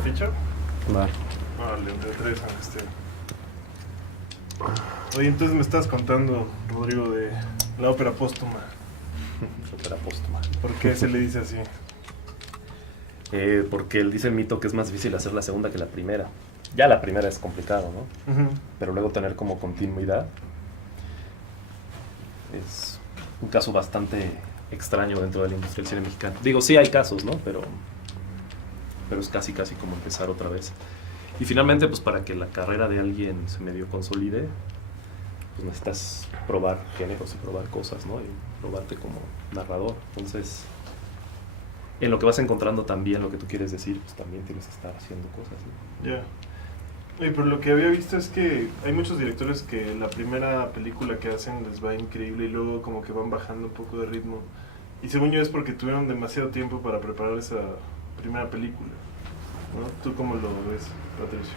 ficha? Va. Vale, de 3 Oye, entonces me estás contando, Rodrigo, de la ópera póstuma. Ópera póstuma. ¿Por qué se le dice así? Porque él dice el mito que es más difícil hacer la segunda que la primera. Ya la primera es complicado, ¿no? Uh-huh. Pero luego tener como continuidad es un caso bastante extraño dentro de la industria del cine mexicano. Digo, sí hay casos, ¿no? Pero es casi como empezar otra vez. Y finalmente, pues para que la carrera de alguien se medio consolide, pues necesitas probar géneros y probar cosas, ¿no? Y probarte como narrador. Entonces, en lo que vas encontrando también lo que tú quieres decir, pues también tienes que estar haciendo cosas, ¿no? Ya. Oye, pero lo que había visto es que hay muchos directores que la primera película que hacen les va increíble y luego como que van bajando un poco de ritmo. Y según yo es porque tuvieron demasiado tiempo para preparar esa primera película, ¿no? ¿Tú cómo lo ves, Patricio?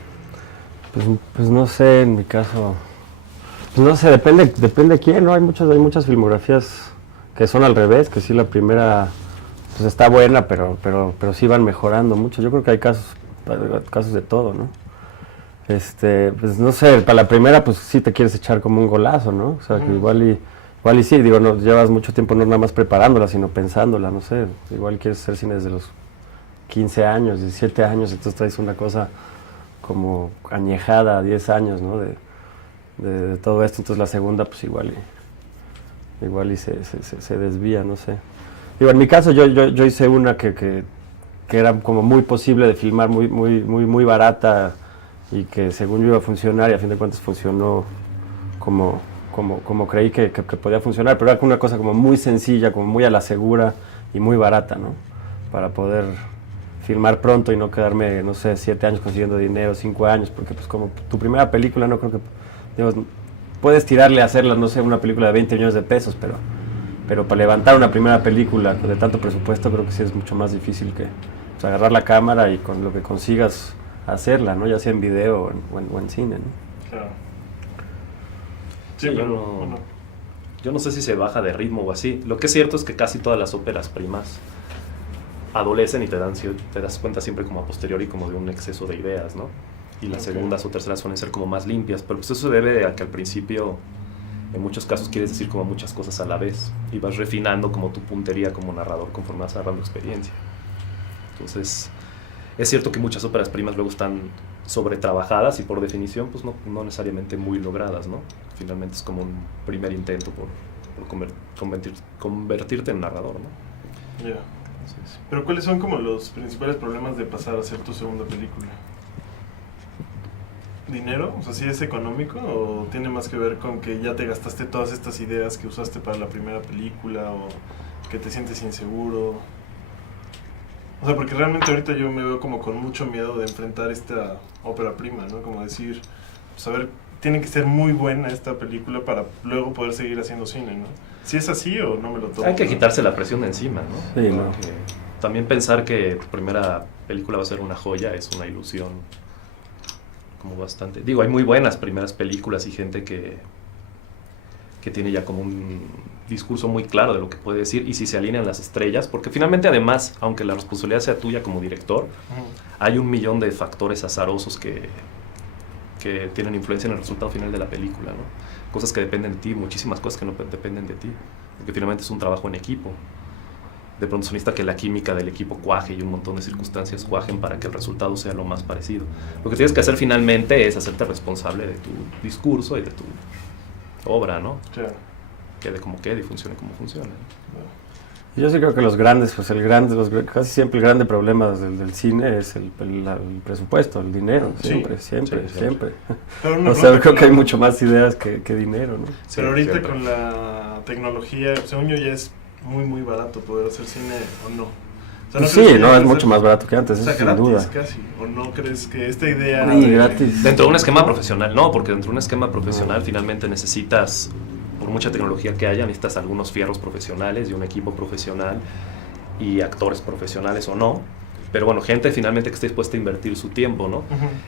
Pues no sé, en mi caso, pues no sé, depende de quién, ¿no? Hay muchas filmografías que son al revés, que sí la primera pues está buena, pero sí van mejorando mucho. Yo creo que hay casos de todo, ¿no? Pues no sé, para la primera pues sí te quieres echar como un golazo, ¿no? O sea, que igual y sí, digo, no llevas mucho tiempo no nada más preparándola, sino pensándola, no sé, igual quieres hacer cine desde los 15 años, 17 años, entonces traes una cosa como añejada, 10 años, ¿no? De todo esto, entonces la segunda pues igual y se desvía, no sé. Digo, en mi caso yo hice una que era como muy posible de filmar, muy barata y que según yo iba a funcionar y a fin de cuentas funcionó como creí que podía funcionar, pero era una cosa como muy sencilla, como muy a la segura y muy barata, ¿no? Para poder filmar pronto y no quedarme, no sé, 7 años consiguiendo dinero, 5 años, porque pues como tu primera película no creo que, digo, puedes tirarle a hacerla, no sé, una película de 20 millones de pesos, pero para levantar una primera película de tanto presupuesto creo que sí es mucho más difícil que pues, agarrar la cámara y con lo que consigas hacerla, ¿no? Ya sea en video o en cine, ¿no? Claro. Sí, Sí, pero yo no sé si se baja de ritmo o así. Lo que es cierto es que casi todas las óperas primas adolecen y te das cuenta siempre como a posteriori como de un exceso de ideas, ¿no? Y las segundas o terceras suelen ser como más limpias, pero pues eso se debe a que al principio en muchos casos quieres decir como muchas cosas a la vez y vas refinando como tu puntería como narrador conforme vas agarrando experiencia. Entonces, es cierto que muchas óperas primas luego están sobretrabajadas y por definición pues no necesariamente muy logradas, ¿no? Finalmente es como un primer intento por convertirte en narrador, ¿no? Ya. Pero ¿cuáles son como los principales problemas de pasar a hacer tu segunda película? ¿Dinero? O sea, ¿sí es económico o tiene más que ver con que ya te gastaste todas estas ideas que usaste para la primera película o que te sientes inseguro? O sea, porque realmente ahorita yo me veo como con mucho miedo de enfrentar esta ópera prima, ¿no? Como decir, pues a ver, tiene que ser muy buena esta película para luego poder seguir haciendo cine, ¿no? ¿Si es así o no me lo tomo? Hay que quitarse la presión de encima, ¿no? Sí, ¿no? También pensar que tu primera película va a ser una joya es una ilusión como bastante... Digo, hay muy buenas primeras películas y gente que tiene ya como un discurso muy claro de lo que puede decir y si se alinean las estrellas, porque finalmente además, aunque la responsabilidad sea tuya como director, hay 1,000,000 de factores azarosos que tienen influencia en el resultado final de la película, ¿no? Cosas que dependen de ti, muchísimas cosas que no dependen de ti, porque finalmente es un trabajo en equipo. De pronto se necesita que la química del equipo cuaje y un montón de circunstancias cuajen para que el resultado sea lo más parecido. Lo que tienes que hacer finalmente es hacerte responsable de tu discurso y de tu obra, ¿no? Claro. Quede como quede y funcione como funcione. Yo sí creo que los grandes, pues casi siempre el grande problema del cine es el presupuesto, el dinero, siempre. O sea, creo que hay mucho más ideas que dinero, ¿no? Sí, pero ahorita siempre. Con la tecnología, según yo ya es muy barato poder hacer cine o no. O sea, pues sí, es mucho más barato que antes, o sea, eso gratis, sin duda. Casi. ¿O no crees que esta idea gratis? Dentro de un esquema profesional, no, porque dentro de un esquema profesional finalmente necesitas, por mucha tecnología que haya, necesitas algunos fierros profesionales y un equipo profesional y actores profesionales o no, pero bueno, gente finalmente que esté dispuesta a invertir su tiempo, ¿no?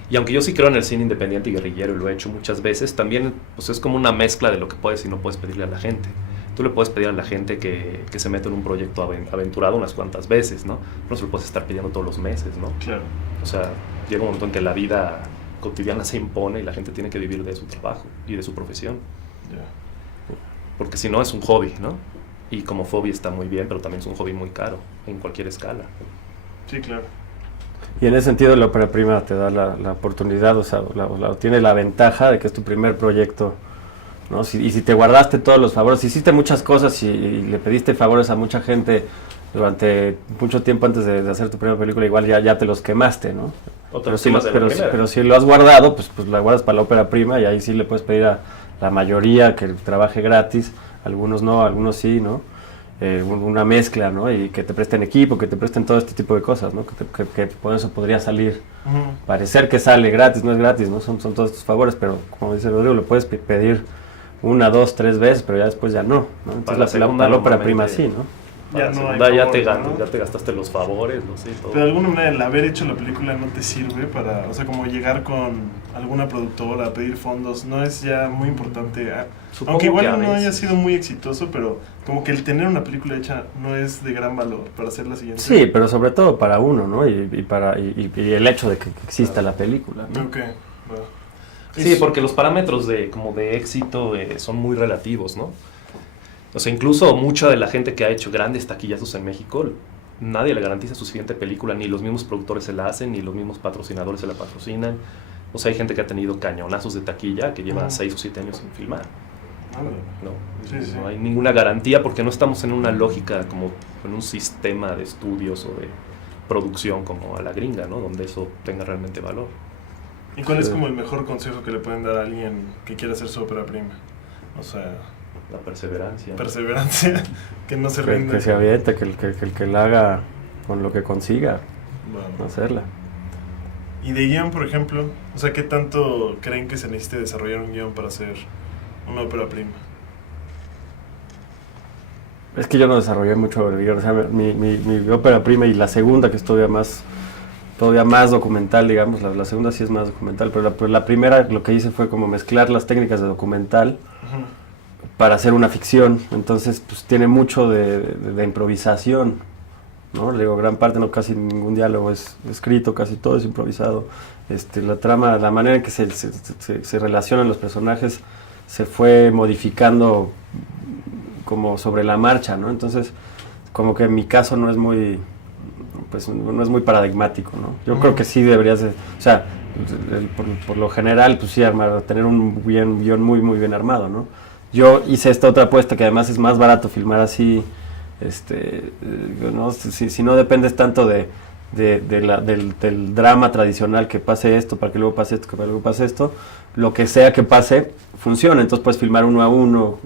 Y aunque yo sí creo en el cine independiente y guerrillero y lo he hecho muchas veces, también pues es como una mezcla de lo que puedes y no puedes pedirle a la gente. Tú le puedes pedir a la gente que se mete en un proyecto aventurado unas cuantas veces, ¿no? No se lo puedes estar pidiendo todos los meses, ¿no? Claro. O sea, llega un momento en que la vida cotidiana se impone y la gente tiene que vivir de su trabajo y de su profesión. Ya. Porque si no, es un hobby, ¿no? Y como hobby está muy bien, pero también es un hobby muy caro, en cualquier escala. Sí, claro. Y en ese sentido la ópera prima te da la oportunidad, o sea, tiene la ventaja de que es tu primer proyecto, ¿no? Y si te guardaste todos los favores, si hiciste muchas cosas y le pediste favores a mucha gente durante mucho tiempo antes de hacer tu primera película, igual ya te los quemaste, ¿no? Pero si lo has guardado, pues la guardas para la ópera prima y ahí sí le puedes pedir a la mayoría que trabaje gratis, algunos no, algunos sí, ¿no? Una mezcla, ¿no? Y que te presten equipo, que te presten todo este tipo de cosas, ¿no? Que por eso podría salir, parecer que sale gratis, no es gratis, ¿no? Son todos tus favores, pero como dice Rodrigo, lo puedes pedir 1, 2, 3 veces, pero ya después ya no, ¿no? Entonces la ópera prima sí, ¿no? Para Ya la no segunda hay ya favor, ¿no? ya te gastaste los favores, no sé, todo. Pero de alguna manera el haber hecho la película no te sirve para, o sea, como llegar con alguna productora a pedir fondos, no es ya muy importante. Supongo Aunque que igual a no haya veces. sido muy exitoso, pero como que el tener una película hecha no es de gran valor para hacer la siguiente. Sí, pero sobre todo para uno, ¿no? Y el hecho de que exista la película, ¿no? Ok, bueno. Sí, porque los parámetros de éxito son muy relativos, ¿no? O sea, incluso mucha de la gente que ha hecho grandes taquillazos en México, nadie le garantiza su siguiente película, ni los mismos productores se la hacen, ni los mismos patrocinadores se la patrocinan. O sea, hay gente que ha tenido cañonazos de taquilla que lleva 6 o 7 años sin filmar, ¿no? Sí, sí. No hay ninguna garantía porque no estamos en una lógica como en un sistema de estudios o de producción como a la gringa, ¿no? Donde eso tenga realmente valor. ¿Y cuál es como el mejor consejo que le pueden dar a alguien que quiere hacer su ópera prima? O sea, La perseverancia. perseverancia, que no se rinda. Que se aviente, que el que la haga con lo que consiga, Bueno. hacerla. Y de guión, por ejemplo, o sea, ¿qué tanto creen que se necesite desarrollar un guión para hacer una ópera prima? Es que yo no desarrollé mucho el guión, o sea, mi ópera prima y la segunda, que es todavía más documental, digamos, la segunda sí es más documental, pero la primera lo que hice fue como mezclar las técnicas de documental para hacer una ficción, entonces pues tiene mucho de improvisación, ¿no? Le digo, gran parte, no casi ningún diálogo es escrito, casi todo es improvisado. La trama, la manera en que se relacionan los personajes se fue modificando como sobre la marcha, ¿no? Entonces, como que en mi caso no es muy, pues no es muy paradigmático, ¿no? Yo creo que sí deberías de, o sea, por lo general, pues sí, tener un guión muy, muy bien armado, ¿no? Yo hice esta otra apuesta que además es más barato filmar así, ¿no? Si no dependes tanto del drama tradicional, que pase esto, para que luego pase esto, que para luego pase esto, lo que sea que pase, funciona. Entonces puedes filmar 1 a 1,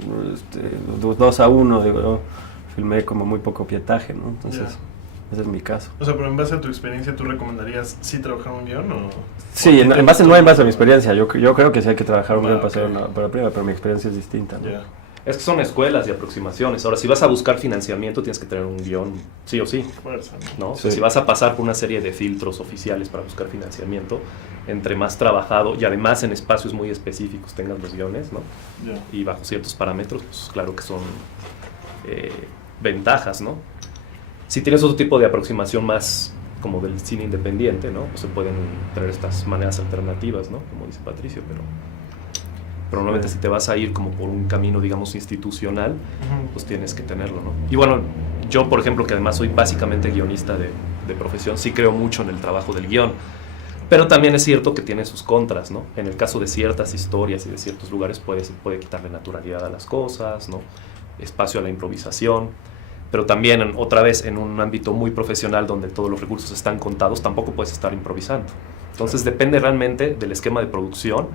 2 a 1, digo, yo filmé como muy poco pietaje, ¿no? Entonces, ese es mi caso. O sea, pero en base a tu experiencia, ¿tú recomendarías sí trabajar un guión o...? Sí, no en base a mi experiencia, yo creo que sí hay que trabajar un guión para hacer ok. una ópera prima, pero mi experiencia es distinta, ¿no? Ya. Es que son escuelas y aproximaciones. Ahora, si vas a buscar financiamiento, tienes que tener un guión, sí o sí, Fuerza, ¿no? O Sí. sea, si vas a pasar por una serie de filtros oficiales para buscar financiamiento, entre más trabajado y además en espacios muy específicos tengas los guiones, ¿no? Ya. Y bajo ciertos parámetros, pues claro que son ventajas, ¿no? Si tienes otro tipo de aproximación más como del cine independiente, ¿no? Pues se pueden tener estas maneras alternativas, ¿no? Como dice Patricio, pero normalmente si te vas a ir como por un camino, digamos, institucional, pues tienes que tenerlo, ¿no? Y bueno, yo, por ejemplo, que además soy básicamente guionista de profesión, sí creo mucho en el trabajo del guión, pero también es cierto que tiene sus contras, ¿no? En el caso de ciertas historias y de ciertos lugares puede quitarle naturalidad a las cosas, ¿no? Espacio a la improvisación, pero también, otra vez, en un ámbito muy profesional donde todos los recursos están contados, tampoco puedes estar improvisando. Entonces depende realmente del esquema de producción,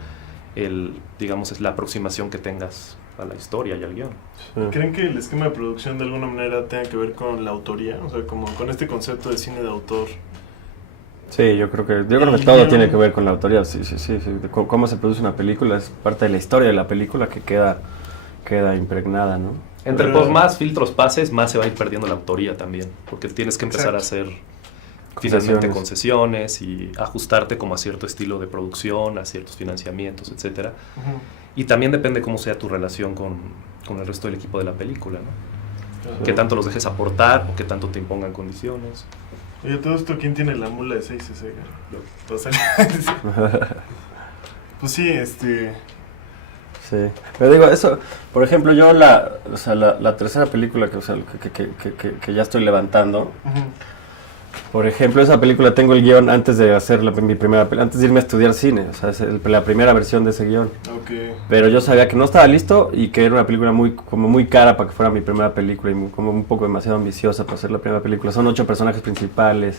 digamos, es la aproximación que tengas a la historia y al guión. Sí. ¿Creen que el esquema de producción de alguna manera tenga que ver con la autoría? O sea, como con este concepto de cine de autor. Sí, yo creo que todo tiene que ver con la autoría, sí. De cómo se produce una película es parte de la historia de la película que queda impregnada, ¿no? Entre Pero- por más filtros pases, más se va a ir perdiendo la autoría también, porque tienes que empezar a hacer finalmente concesiones y ajustarte como a cierto estilo de producción, a ciertos financiamientos, etcétera. Y también depende cómo sea tu relación con el resto del equipo de la película, ¿no? Ajá. Qué tanto los dejes aportar o qué tanto te impongan condiciones. Oye, todo esto, ¿quién tiene la mula de 6cc? O sea, pues sí, Sí, pero digo, eso, por ejemplo, yo la tercera película que, o sea, que ya estoy levantando, Ujú. por ejemplo, esa película tengo el guión antes de hacer mi primera antes de irme a estudiar cine, o sea, es la primera versión de ese guión. Ok. Pero yo sabía que no estaba listo y que era una película como muy cara para que fuera mi primera película y como un poco demasiado ambiciosa para ser la primera película. Son 8 personajes principales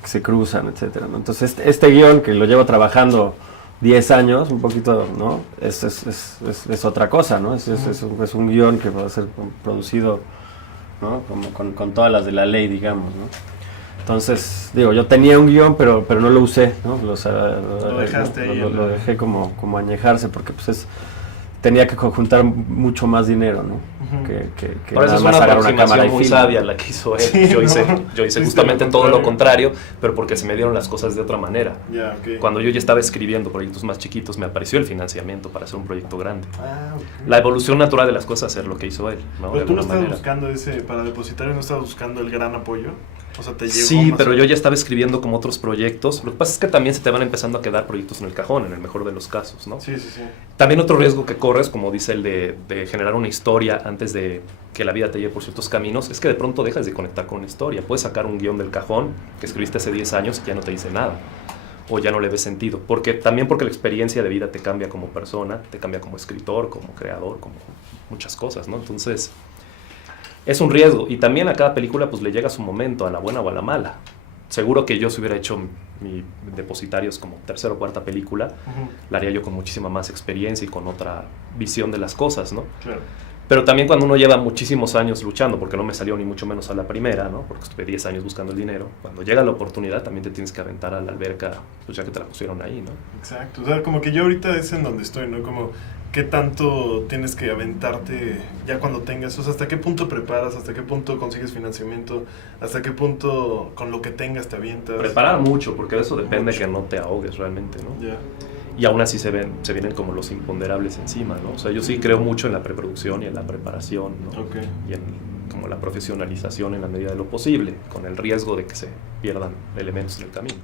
que se cruzan, etcétera, ¿no? Entonces este guión que lo llevo trabajando 10 años, un poquito, ¿no? Es otra cosa, ¿no? Es un guión que va a ser producido, ¿no? Como con todas las de la ley, digamos, ¿no? Entonces, digo, yo tenía un guión, pero no lo usé, ¿no? Lo dejaste ahí. Lo dejé como añejarse, porque pues tenía que juntar mucho más dinero, ¿no? Ujú. Que Por eso nada es más una agarrar una cámara aproximación y muy film. sabia la que hizo él. Sí, yo hice Hiciste justamente lo todo lo contrario. contrario, pero porque se me dieron las cosas de otra manera. Ya, ok. Cuando yo ya estaba escribiendo proyectos más chiquitos, me apareció el financiamiento para hacer un proyecto grande. Ah, ok. La evolución natural de las cosas es hacer lo que hizo él, ¿no? Pero De tú no alguna estabas manera. buscando para depositario, no estabas buscando el gran apoyo. O sea, te llegó Sí, más pero o- yo ya estaba escribiendo como otros proyectos. Lo que pasa es que también se te van empezando a quedar proyectos en el cajón, en el mejor de los casos, ¿no? Sí, sí, sí. También otro riesgo que corres, como dice el de generar una historia antes de que la vida te lleve por ciertos caminos, es que de pronto dejas de conectar con una historia. Puedes sacar un guión del cajón que escribiste hace 10 años y ya no te dice nada. O ya no le ves sentido. Porque la experiencia de vida te cambia como persona, te cambia como escritor, como creador, como muchas cosas, ¿no? Entonces, es un riesgo. Y también a cada película pues le llega su momento, a la buena o a la mala. Seguro que yo si hubiera hecho mi Depositarios como tercera o cuarta película, Ujú. la haría yo con muchísima más experiencia y con otra visión de las cosas, ¿no? Claro. Pero también cuando uno lleva muchísimos años luchando, porque no me salió ni mucho menos a la primera, ¿no? Porque estuve 10 años buscando el dinero, cuando llega la oportunidad también te tienes que aventar a la alberca, pues ya que te la pusieron ahí, ¿no? Exacto. O sea, como que yo ahorita es en donde estoy, ¿no? Como qué tanto tienes que aventarte ya cuando tengas, o sea, hasta qué punto preparas, hasta qué punto consigues financiamiento, hasta qué punto con lo que tengas te avientas. Preparar mucho, porque de eso depende Mucho. que no te ahogues realmente, ¿no? Ya. Y aún así se vienen como los imponderables encima, ¿no? O sea, yo sí creo mucho en la preproducción y en la preparación, ¿no? Ok. Y en como la profesionalización en la medida de lo posible, con el riesgo de que se pierdan elementos en el camino.